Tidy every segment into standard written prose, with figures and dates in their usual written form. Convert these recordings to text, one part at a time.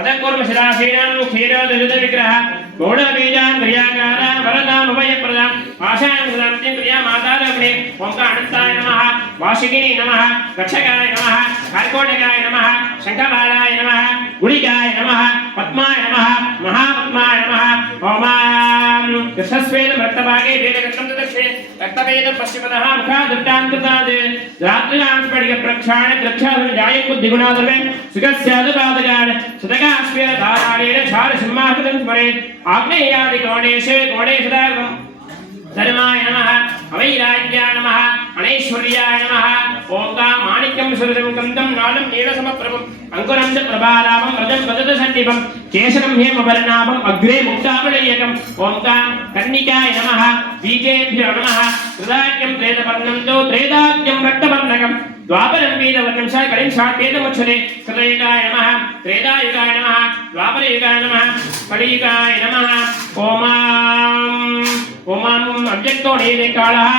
अदकुर्मशिराशीनां क्षीरोदयुधविग्रह गौडबीजां क्रियाकार वरदामभयप्रदां आशां क्रिया मातारग्ने ओंकारानन्ताय नमः वाशिकिनी नमः रक्षकाय नमः कर्कोटकाय नमः शंखबालाय नमः गुलिकाय नमः पद्माय नमः महापद्माय नमः ओमां कृष्णस्वेद रक्तभागे वेदगतं दक्षे रक्तवेदं पश्चिमतः मुखादुट्टान्तताद् रात्रिगां स्फटिक प्रक्षाण द्रक्षाधुन जायं बुद्धिगुणाधर्मे सुखस्यादुपादगान् सुतकास्वेन धाराणेन शारसिंहाकृतं स्मरेत् आग्नेयादिकोणेषु कोणेषुदार्गम् धर्माय नमः अवैराग्याय नमः अनैश्वर्याय नमः ओंकार माणिक्यं सुरजं कंदं नालं नीलसमप्रभं अंकुरं च प्रभारामं रजं वदतसन्निभं केशरं हेमवर्णाभम् अग्रे मुक्तावलयकम् ओंकार कर्णिकाय नमः बीजेभ्यो नमः त्रिदाग्यं त्रेदपर्णं तु त्रेदाग्यं रक्तवर्णकम् द्वापरं वेदवर्णं च कलिं शाट्वेदमुच्यते कृतयुगाय नमः त्रेदायुगाय नमः द्वापरयुगाय नमः कलियुगाय नमः ओमां अव्यक्तो नीले कालः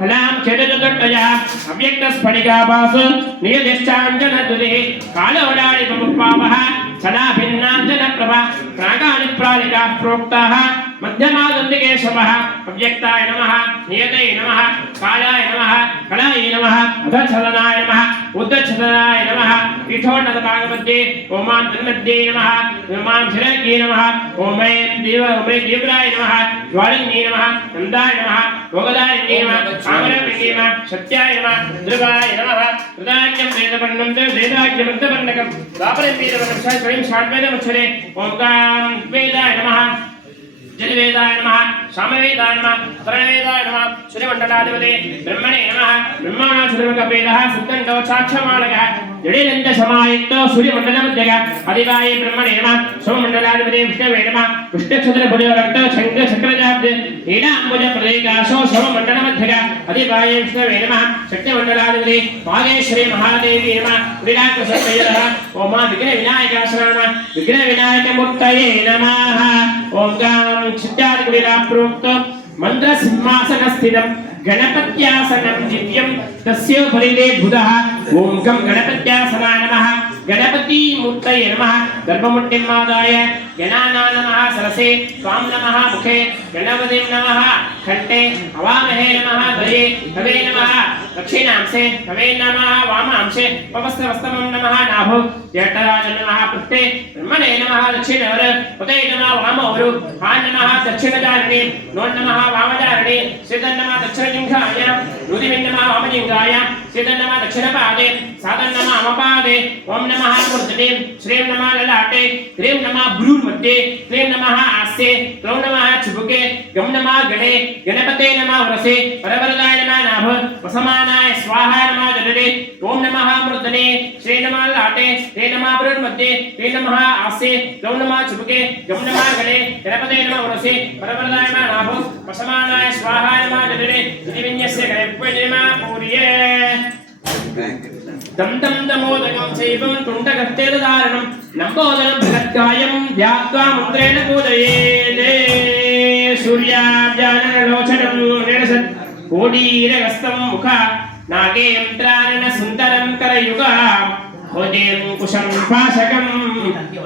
कलां चेतचतुष्टयः अव्यक्तस्फटिकाभास नियतिश्चाञ्जनद्युतिः कालोडालिपमुपावः सदा भिन्नाञ्जनप्रभा प्रागानिप्रालिकाः प्रोक्ताः मध्यमादन्तिकेशवः अव्यक्ताय नमः नियतये नमः कालाय नमः कलाय नमः अधच्छदनाय नमः उद्धच्छदनाय नमः पीठोन्नतभागमध्ये ओमां तन्मध्ये नमः ओमां शिरज्ञे नमः ओमे देवराय नमः ज्वालिन्ये नमः नन्दाय नमः भोगदारिण्ये नमः कामरपिण्ये नमः सत्याय नमः ध्रुवाय नमः कृताज्ञं वेदवर्णं च वेदाज्ञं वृद्धवर्णकं द्वापरं वेदवर्णं च स्वयं षड्वेदमुच्यते ओंकार वेदाय नमः जलवेदाय नमः सामवेदाय नमः अथर्ववेदाय नमः सूर्यमण्डलाधिपते ब्रह्मणे नमः ब्रह्मणा सूर्यमुखवेदः सुन्दण्डो साक्षमालकः जडेनन्द समायुक्तो सूर्यमण्डलमध्यः अधिवाय ब्रह्मणे नमः सोममण्डलाधिपते विष्णवे नमः विष्णुक्षत्रभुजो रक्तो शङ्खचक्रजाब्द नीलाम्बुज प्रदेकाशो सोममण्डलमध्यः अधिवाय विष्णवे नमः शक्तिमण्डलाधिपते वागेश्वरी महादेवी नमः क्रीडाकृष्णयोः ओमा विघ्नविनायकासना नमः विघ्नविनायकमूर्तये नमः ओंकार चित्तादिगुणिरा प्रोक्त मंत्र सिंहासन स्थितं गणपत्यासनं दिव्यं तस्योपरिदे बुधः ओं गं गणपत्यासनाय नमः गणपति मूर्तये नमः गर्भमुट्टिं आदाय गणानां नमः सरसे स्वां नमः मुखे गणपतिं नमः कंठे हवामहे नमः दये तवे नमः दक्षिणांशे तवे नमः वामांशे पवस्तवस्तमं नमः नाभो जठराज नमः पृष्ठे ब्रह्मणे नमः दक्षिणवर पते नमः वामोरु हा नमः दक्षिणचारिणे नो नमः वामचारिणे सिद्धं नमः दक्षिणजिह्वाय रुदिमिं नमः वामजिह्वाय सिद्धं नमः दक्षिणपादे साधं नमः वामपादे ओम नमः मूर्धने श्रीं नमः ललाटे ह्रीं नमः भ्रूमध्ये क्लीं नमः आस्ते क्लौं नमः चिबुके गं नमः गणे गणपते नमः वरसे परवरदाय नमः नाभ वसमानाय स्वाहा नमः जठरे ओम नमः मूर्धने श्रीं नमः ललाटे ह्रीं नमः भ्रूमध्ये क्लीं नमः आस्ते क्लौं नमः चिबुके गं नमः गणे गणपते नमः वरसे परवरदाय नमः नाभ वसमानाय स्वाहा नमः जठरे इति विन्यस्य गणपतिर्मा पूर्ये दम दम दमोदकं चैवं तुण्डकस्तेदधारणं नम्बोदनं बृहत्कायं ध्यात्वा मन्त्रेण पूजयेत् सूर्याब्जाननलोचनं निरसत् कोडीरहस्तं मुखा नागेन्द्रानन सुन्दरं करयुगा भोजें कुशं पाशकं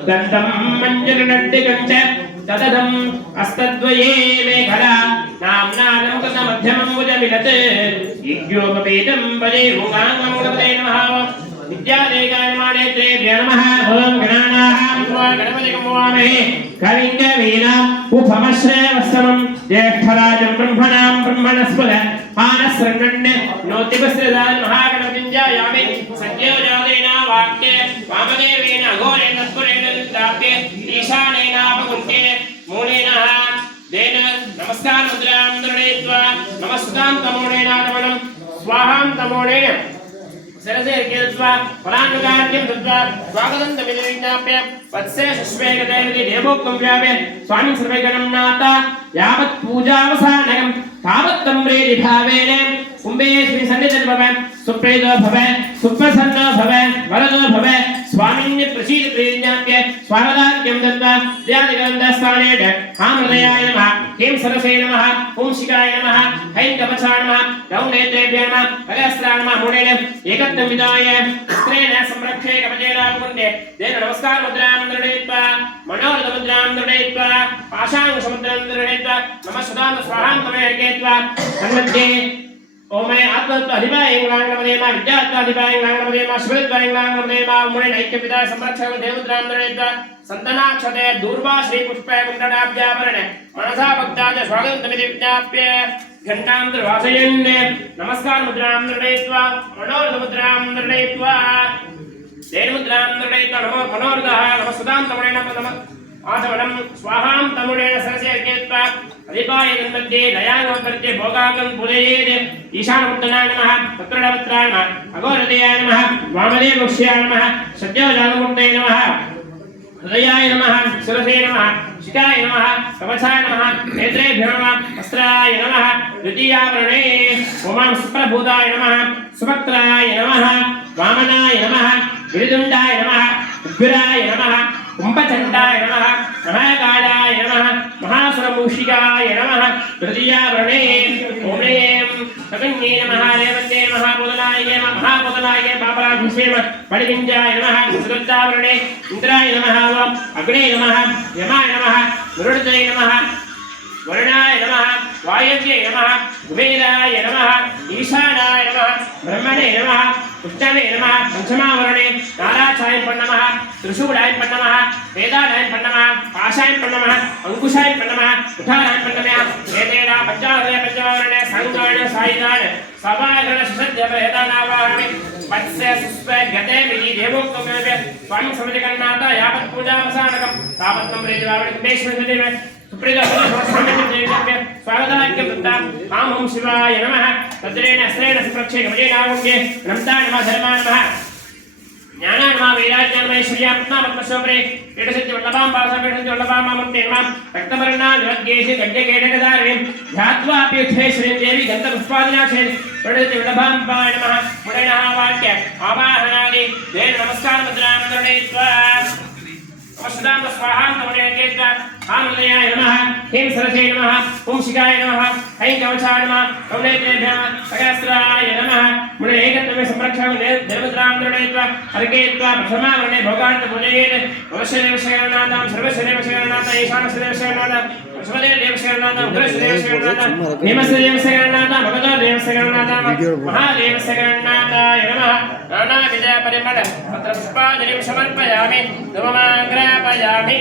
दन्तं मञ्जुलनड्डिकं च तददम् अस्तद्वये मेखला नाम्नानं कृतमध्यमं भुजमिलत् इग्योपवेदं वदे मुगाङ्गं गणपते नमः विद्यादेकाय नमः नेत्रेभ्यो नमः ओं गणानां त्वा गणपतिं नमामहे कविं कवीनाम् उपमश्रवस्तमं ज्येष्ठराजं ब्रह्मणां ब्रह्मणस्पद आनस्रण्य नोतिपस्रदान् महागणपतिं ध्यायामि सज्ञोजादेन वाक्ये वामदेवेन अघोरेण स्फुरेण दाप्ये ईशानेनापकुण्ठे मूलेन देन नमस्कार मुद्रां दृढयित्वा नमस्तां तमोणेनादमनं स्वाहां तमोणेन सरसे केत्वा फलानुगार्घ्यं दत्त्वा स्वागतं तमिदविज्ञाप्य वत्से शिश्वे गतैर्ति देवोक्तं व्याप्य स्वामी सर्वगणं नाता यावत् पूजावसानकं तावत् तम्रेदि भावेन कुम्भे श्री सन्निधिर्भव सुप्रीतो भव सुप्रसन्नो भव वरदो भव स्वामिन्य प्रसीद प्रेज्ञाप्य स्वागताख्यं दत्वा व्याधिगन्धस्थाने हामृदयाय नमः हेम सरसे नमः ओम शिकाय नमः हैं कवचाय नमः गौनेत्रेभ्यः नमः भगस्त्राय नमः मूलेन एकत्वं विदाय स्त्रेण संरक्षे कवचेन कुन्दे देव नमस्कार मुद्रां निर्णयित्वा मनोरथ मुद्रां निर्णयित्वा पाशांग समुद्रां निर्णयित्वा नमः सदां स्वाहां तमेर्गेत्वा तन्मध्ये ओमे आत्मत्वाधिपाय इंग्लांगनमदेमा विद्यात्वाधिपाय इंग्लांगनमदेमा शिवत्वाय इंग्लांगनमदेमा मुने नैक्य पिता संरक्षक देवद्रां निर्णयित्वा संतनाक्षते दूर्वा श्री पुष्पे कुण्डलाब्जाभरण मनसा भक्ताय स्वागतमिति विज्ञाप्य घण्टां वासयन् नमस्कार मुद्रां निर्णयित्वा मनोरथ मुद्रां निर्णयित्वा देव मुद्रां निर्णयित्वा नमो मनोरथः नमः सुदां तमुनेन नमः आचमनं स्वाहां तमुनेन सरसे अर्घयित्वा अधिपाय गन्मध्ये लयानोत्पत्ते भोगागं पूजयेत् ईशानमुत्तनाय नमः तत्रडवत्राय नमः अघोरदयाय नमः वामदेववक्ष्याय नमः सद्योजातमूर्तये नमः हृदयाय नमः शिरसे नमः शिखाय नमः कवचाय नमः नेत्रेभ्यो नमः वस्त्राय नमः द्वितीयावरणे ओमां सुप्रभूताय नमः सुभक्त्राय नमः वामनाय नमः गिरिदुण्डाय नमः उग्राय नमः कुम्भचण्डाय नमः महाकालाय नमः महासुरमूषिकाय नमः तृतीयावरणे ओम सगन्ये नमः रेवते महापूतनाय नमः महापूतनाय पापराधिसे पडिविञ्जाय नमः चतुर्थावरणे इन्द्राय नमः अग्ने नमः यमाय नमः मरुडये नमः वरुणाय नमः वायव्ये नमः कुबेराय नमः ईशानाय नमः ब्रह्मणे नमः उत्तमे नमः पंचमावरणे नाराचाय नमः त्रिशूलाय नमः वेदालाय नमः पाशाय नमः अंकुशाय नमः कुठाराय नमः वेदेना पंचावरणे संगाण सायिगाण सभागण ससद्य वेदानावाहमे वत्स्य सुस्वे गते विधि देवोक्तमेव स्वामी समजगन्नाथ यावत् पूजावसानकं तावत्तं रेजवावणिकेश्वरदेव स्वागताख्यं दत्तां मां ओं शिवाय नमः तद्रेण अस्त्रेण संरक्षे गमजेनावुण्ये नमता नमः धर्मा नमः ज्ञाना नमः वैराग्यानमः ऐश्वर्यात्मात्मशोभरे पीठसिद्धिवल्लभां पासपीठसिद्धिवल्लभां मामुन्ते नमः रक्तवर्णा निवद्गेशे गड्यकेटकधारिणीं ध्यात्वा पीठेश्वरीं देवी गन्धपुष्पादिनाक्षे पीठसिद्धिवल्लभां पाय नमः मुनिनः वाक्य आवाहनादि देव नमस्कार मुद्रां निर्णयित्वा वसुदां स्वाहां तमुनेर्गेत्वा हामृदयाय नमः हेम सरसे नमः ओम शिखाय नमः हैं कवचाय नमः गौनेत्रेभ्यः नमः भगस्त्राय नमः मुने एकत्वं संरक्षकं देवद्रां निर्णयित्वा अर्घयित्वा प्रथमावरणे भोगार्थ पूजयेत् नमश्शरेवशरणनाथं सर्वशरेवशरणनाथं ईशानशरेवशरणनाथं वसुदेवदेवशरणनाथं उग्रशरेवशरणनाथं हेमशरेवशरणनाथं भगवदेवशरणनाथं महादेवशरणनाथाय नमः नानाविधपरिमळ पत्रपुष्पादिं समर्पयामि नममाग्रापयामि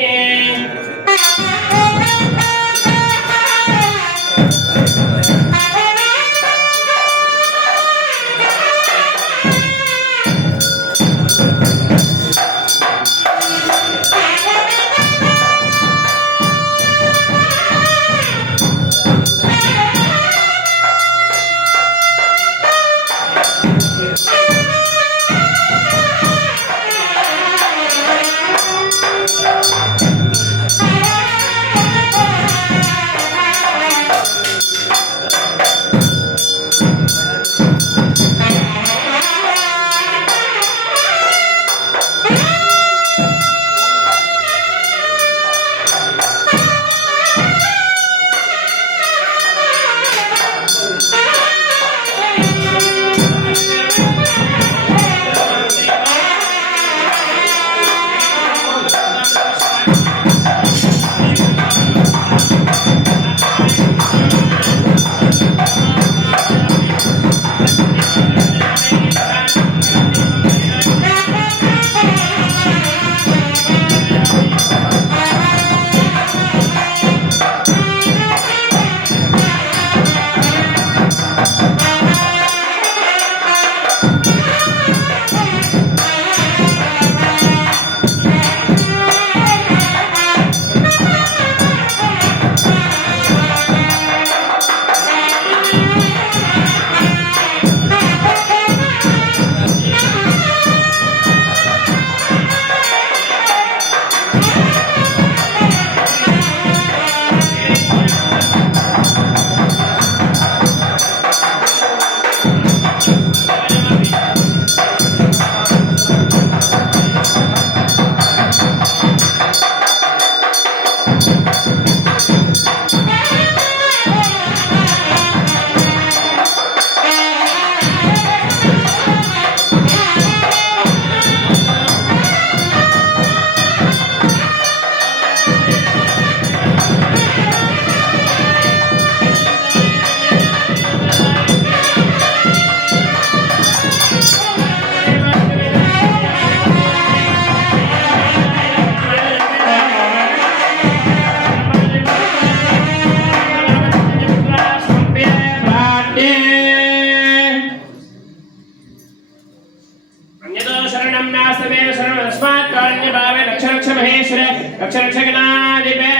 कारुण्य भावे लक्ष लक्ष महेश्वर लक्ष लक्ष गणाधिपे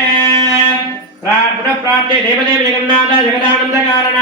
पुनः प्राप्ते देवदेव जगन्नाथ जगदानंद कारण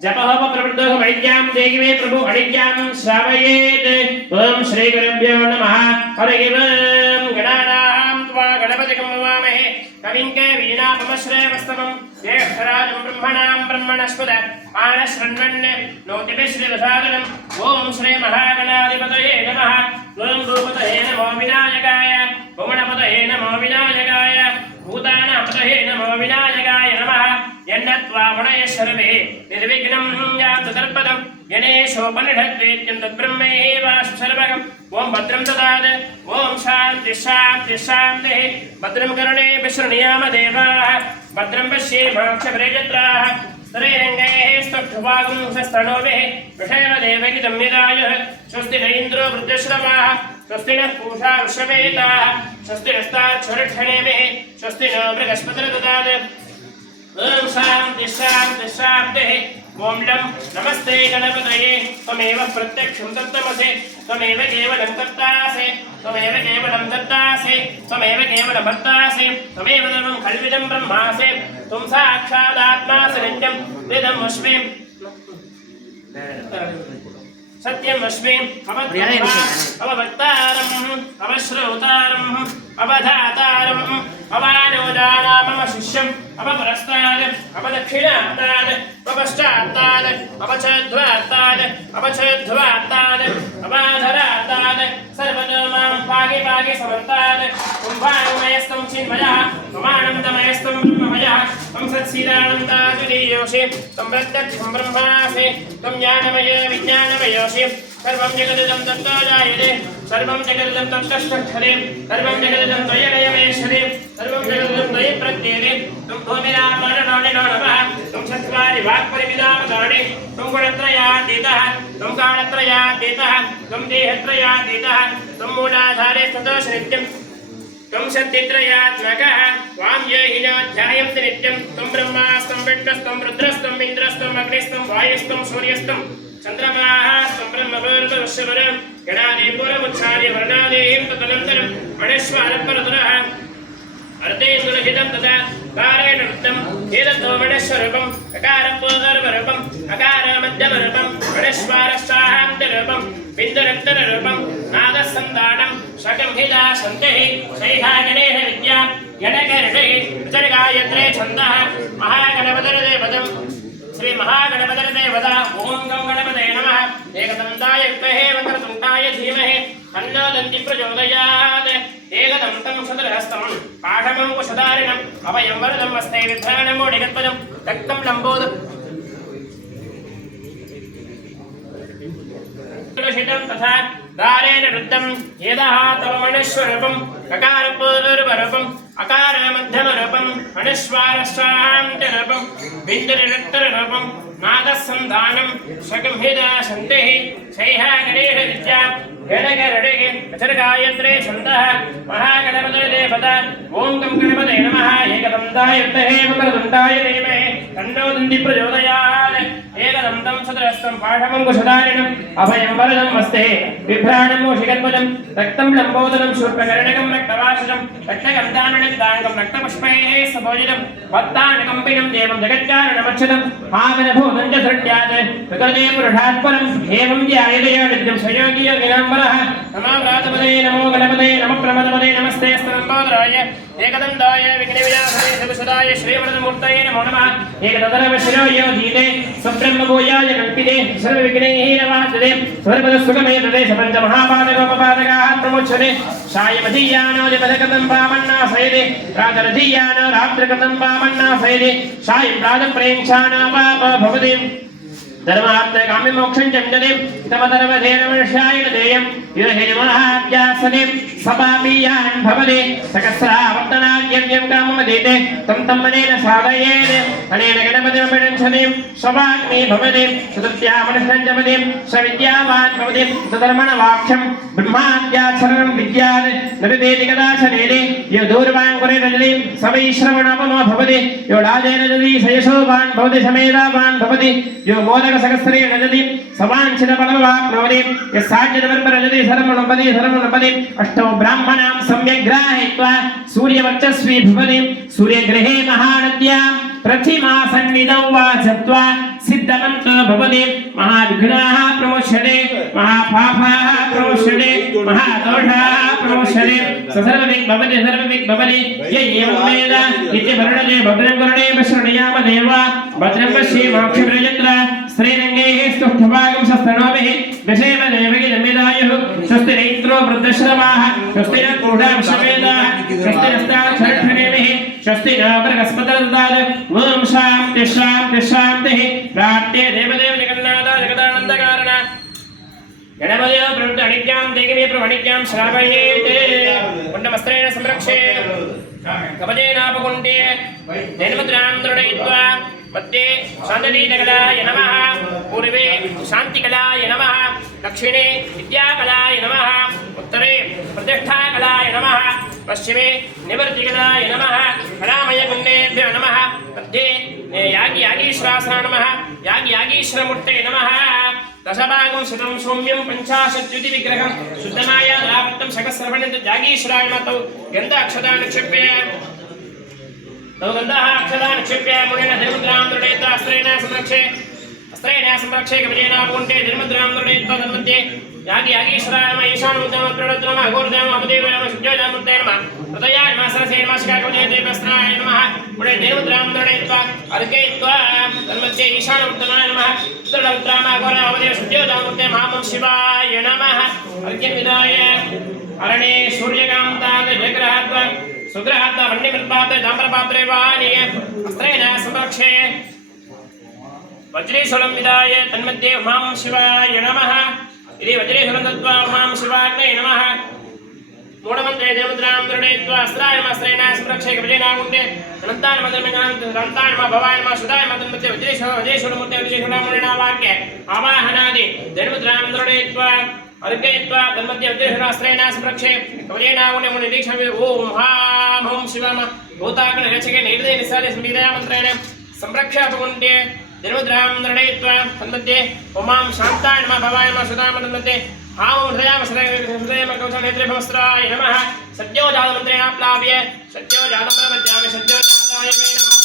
जपहोप प्रवृद्धो वैद्यां देहि मे प्रभु अणिज्यां श्रावयेत् ओम श्री गुरुभ्यो नमः हरि ओम गणानां त्वा गणपतिं नमामहे कविं वीणापमश्रेयमस्तमं ज्येष्ठराजं ब्रह्मणां ब्रह्मणस्पद मानश्रण्वन् नोतिभिश्रीवसादनम् ओम श्री महागणाधिपतये नमः ओम भूपतये नमो विनायकाय भुवनपतये नमो विनायकाय भूतानापतये नमो विनायकाय नमः यन्नत्वा मुनयः सर्वे निर्विघ्नं यान्तु तत्पदं गणेशोपनिषद्वेद्यं तद्ब्रह्मैवास्तु सर्वगम् ओम भद्रं ददात् ओम शान्ति शान्ति शान्तिः भद्रं कर्णेभिः शृणुयाम देवाः भद्रं पश्येमाक्षभिर्यजत्राः स्तरैरङ्गैः स्तुष्टुवागुंसस्तनोभिः वृषेण देवगितं यदायुः स्वस्ति न इन्द्रो वृद्धश्रवाः स्वस्ति नः पूषा वृषभेताः स्वस्ति नस्ताक्षरक्षणेभिः स्वस्ति नो बृहस्पतिर्ददात् ओम शांति शांति शांतिः ओम लं नमस्ते गणपतये त्वमेव प्रत्यक्षं तत्त्वमसि त्वमेव केवलं कर्तासि त्वमेव केवलं दत्तासि त्वमेव केवलं भर्तासि त्वमेव सर्वं कल्पितं ब्रह्मासि त्वं साक्षादात्मासि नित्यं वेदम् अस्मि सत्यम् अस्मि अववक्तारम् अवश्रोतारम् अवधातारम् अवानोदाना मम शिष्यम् अपपुरस्ताद् अपदक्षिणात्ताद् अपपश्चात्ताद् अपचध्वात्ताद् अपचध्वात्ताद् अपाधरात्ताद् सर्वतो मां पाहि पाहि समन्ताद् कुम्भामयस्तं चिन्मयः प्रमाणन्दमयस्तं ब्रह्ममयः त्वं सत्सीदानन्दाद्वितीयोऽसि त्वं प्रत्यक्षं ब्रह्मासि त्वं ज्ञानमय विज्ञानमयोऽसि सर्वं जगदिदं तत्तो जायते सर्वं जगदिदं तत्तष्ठक्षरे सर्वं जगदिदं त्वयगयमेश्वरे सर्वं जगदिदं त्वयि प्रत्येते त्वं भूमिरामरणोनिनो नमः त्वं चत्वारि वाक्परिमिदापदानि त्वं गुणत्रयातीतः त्वं कालत्रयातीतः त्वं देहत्रयातीतः त्वं मूलाधारे ततोऽस नित्यं त्वं शक्तित्रयात्मकः त्वां ये हि ध्यायन्ति नित्यं त्वं ब्रह्मास्तं विष्णुस्तं रुद्रस्तं इन्द्रस्तं अग्निस्तं वायुस्तं सूर्यस्तं चन्द्रमास्तं ब्रह्मभूर्भुवस्वरं गणादिपूर्वमुच्चार्य वर्णादेहिं तदनन्तरं मणेश्वरपरतरः अर्धेन्दुलहितं तथा कारेण वृत्तं एततो मणेश्वरूपम् अकारपूर्वरूपम् अकारमध्यमरूपं मणेश्वरश्चाहान्तरूपं बिन्दुरन्तररूपं नादसन्दानं सकंहिता सन्तिः सैहा गणेश विद्या गणकर्णिः गायत्रे छन्दः महागणपतिर्देवतं श्री महागणपतिर्देवता ओम गं गणपतये नमः एकदन्ताय विद्महे वक्रतुण्डाय धीमहि तन्नो दन्ति प्रचोदयात् एकदन्तं शतहस्तं पाठमङ्कुशधारिणम् अभयं वरदं हस्ते विभ्राणमोढिगत्पदं रक्तं लम्बोदरं तथा दारेण वृद्धं यदः तव मणेश्वरूपम् अकारपूर्वरूपम् अकारमध्यमरूपम् मणेश्वरश्चान्तरूपम् बिन्दुनिरन्तररूपम् नादसन्धानं सकंहिता सन्तिः सैहा गणेश विद्या गणकर्णिः गायत्रे छन्दः महागणपतिर्देवता ओम गं गणपतये नमः एकदन्ताय विद्महे वक्रतुण्डाय धीमहि तन्नो दन्ति प्रचोदयात् एकदन्तं शतहस्तं पाठमङ्कुशधारिणम् अभयं वरदं हस्ते बिभ्राणमोषिगद्वदं रक्तं लम्बोदरं शूर्पकर्णकं रक्तवासनं रक्तगन्धाननिर्दाङ्गं रक्तपुष्पैः सभोजितं भक्तानकम्पिनं देवं जगत्कारणमक्षतं पावनभूतं च धृड्यात् प्रकृते पुरुषात् परम् एवं ध्यायते स्वयोगी योगिनाम्बरः नमो व्रातपदये नमो गणपतये नमः प्रमदपदये नमस्ते स्तम्भोदराय एकदन्ताय विघ्नविनाशाय सर्वसदाय श्रीवरदमूर्तये नमो नमः एकदन्तरवशिरो यो धीते स्वब्रह्मभूयाय कल्पिते सर्वविघ्नैः नवाद्यते सर्वपदसुखमे तदेश पञ्चमहापादकोपपादकाः प्रमुच्यते सायमधीयानोदिपदकृतं पावन्नाशयते रात्रधीयानो रात्रकृतं पावन्नाशयते सायं प्रातःप्रेक्षाणो पापो भवति धर्मार्थ काम्य मोक्षं चंदने तमतरवधेन वर्षाय देयं युरहेमहाभ्यासने सपापीयान् भवते सकस्रावर्तनाद्यव्यं काममदेते तं तम्मनेन साधयेत् अनेन गणपतिमपिणञ्छने स्ववाग्मी भवते चतुर्थ्यामनुष्ठं जपते सविद्यावान् भवते सधर्मणवाक्ष्यं ब्रह्माद्याच्छरणं विद्यात् नविदेति कदाचनेने यो दूरवाङ्कुरे रजते सवैश्रवणापमो भवते यो लाजेन रजति सयशोभान् भवते समेधावान् भवति यो मोदक सहस्रे रजति सवाञ्छित फलमवाप्नोति यस्साज्यतवर्परजति सर्वमनुपदे अष्टो ब्राह्मणां सम्यक् ग्राहयित्वा सूर्यवर्चस्वी भवति सूर्यग्रहे महानद्यां प्रतिमा सन्निधौ वाचत्वा सिद्धमन्तो भवति महाविघ्नाः प्रमुच्यते महापापाः प्रमुच्यते महादोषाः प्रमुच्यते सर्वविघ् भवति य एवं वेद नित्यवर्णने भद्रं कर्णे पश्यणयाम देव भद्रं पश्येमाक्षप्रयत्र श्रीरङ्गैः स्तुष्टभागं शस्त्रनोभिः दशेव देवगिदमिदायुः स्वस्ति नैत्रो वृद्धश्रवाः स्वस्ति न कूढांशवेदाः स्वस्ति नस्ताक्षरक्षणेभिः स्वस्ति न बृहस्पतिर्ददात् ॐ शान्ति शान्ति शान्तिः प्राप्ते देवदेव जगन्नाथ जगदानन्दकारण गणपतयो प्रवृत्त अनित्यां देगिने प्रवणित्यां श्रावयेते कुण्डवस्त्रेण संरक्षे कवचेनापकुण्डे जन्मद्रां दृढयित्वा मध्ये शान्तिकलाय नमः पूर्वे शान्तिकलाय नमः दक्षिणे विद्याकलाय नमः उत्तरे प्रतिष्ठाकलाय नमः पश्चिमे निवृत्तिकलाय नमः कलामयकुण्डेभ्यो नमः मध्ये यागीश्वरासना नमः यागीश्वरमूर्ते नमः दशभागं शतं सौम्यं पञ्चाशद्युतिविग्रहं शुद्धमायादावृत्तं सकस्रवणं यागीश्वराय नमः गन्धाक्षता निक्षिप्य तौ गन्धाः अक्षता निक्षिप्य मुनेन धर्मद्रां दृढयित्वा अस्त्रेण संरक्षे कवचेनापकुण्डे धर्मद्रां दृढयित्वा तन्मध्ये यागीश्वराय नमः ईशानमुद्रां दृढयित्वा नमः घोरदेवं वामदेवाय नमः शुद्धोजामूर्ते नमः हृदयाय नमः सरसे नमः शिखाकवचेतेभ्यस्त्राय नमः मुने धर्मद्रां दृढयित्वा अर्घयित्वा तन्मध्ये ईशानमुद्राय नमः दृढमुद्रां घोर वामदेव शुद्धोजामूर्ते महामं शिवाय नमः अर्घ्यं विधाय अरणे सूर्यकान्तात् जयग्रहात्वा सुग्रहात्वा वह्निमृत्पात्रे ताम्रपात्रे वाणीय अस्त्रेण संरक्षे वज्रेश्वरं विधाय तन्मध्ये उमां शिवाय नमः इति वज्रेश्वरं दत्त्वा उमां शिवाग्ने नमः मूढमन्त्रे देवमुद्रां दृढयित्वा अस्त्राय नमः अस्त्रेण संरक्षे कवचेनाकुण्डे अनन्ताय नमः अनन्ताय नमः भवाय नमः सुधाय नमः तन्मध्ये वज्रेश्वरमूर्ते वज्रेश्वरमुनिना वाक्ये आवाहनादि देवमुद्रां दृढयित्वा अर्घयित्वा तन्मध्ये वज्रेश्वरास्त्रेण संरक्षे कवचेनाकुण्डे मुनिदीक्षामि ॐ हां हं शिवम भूताग्निरक्षके निर्दय निस्सारे संविदयामन्त्रेण संरक्षापकुण्डे देवमुद्रां दृढयित्वा तन्मध्ये उमां शान्ताय नमः भवाय नमः सुधाय नमः तन्मध्ये हां हृदयामसृदयमकवचनेत्रे भवस्त्राय नमः सद्यो जातमन्त्रेणाप्लाव्य सद्यो जातप्रपद्यामि सद्यो जाताय मे नमः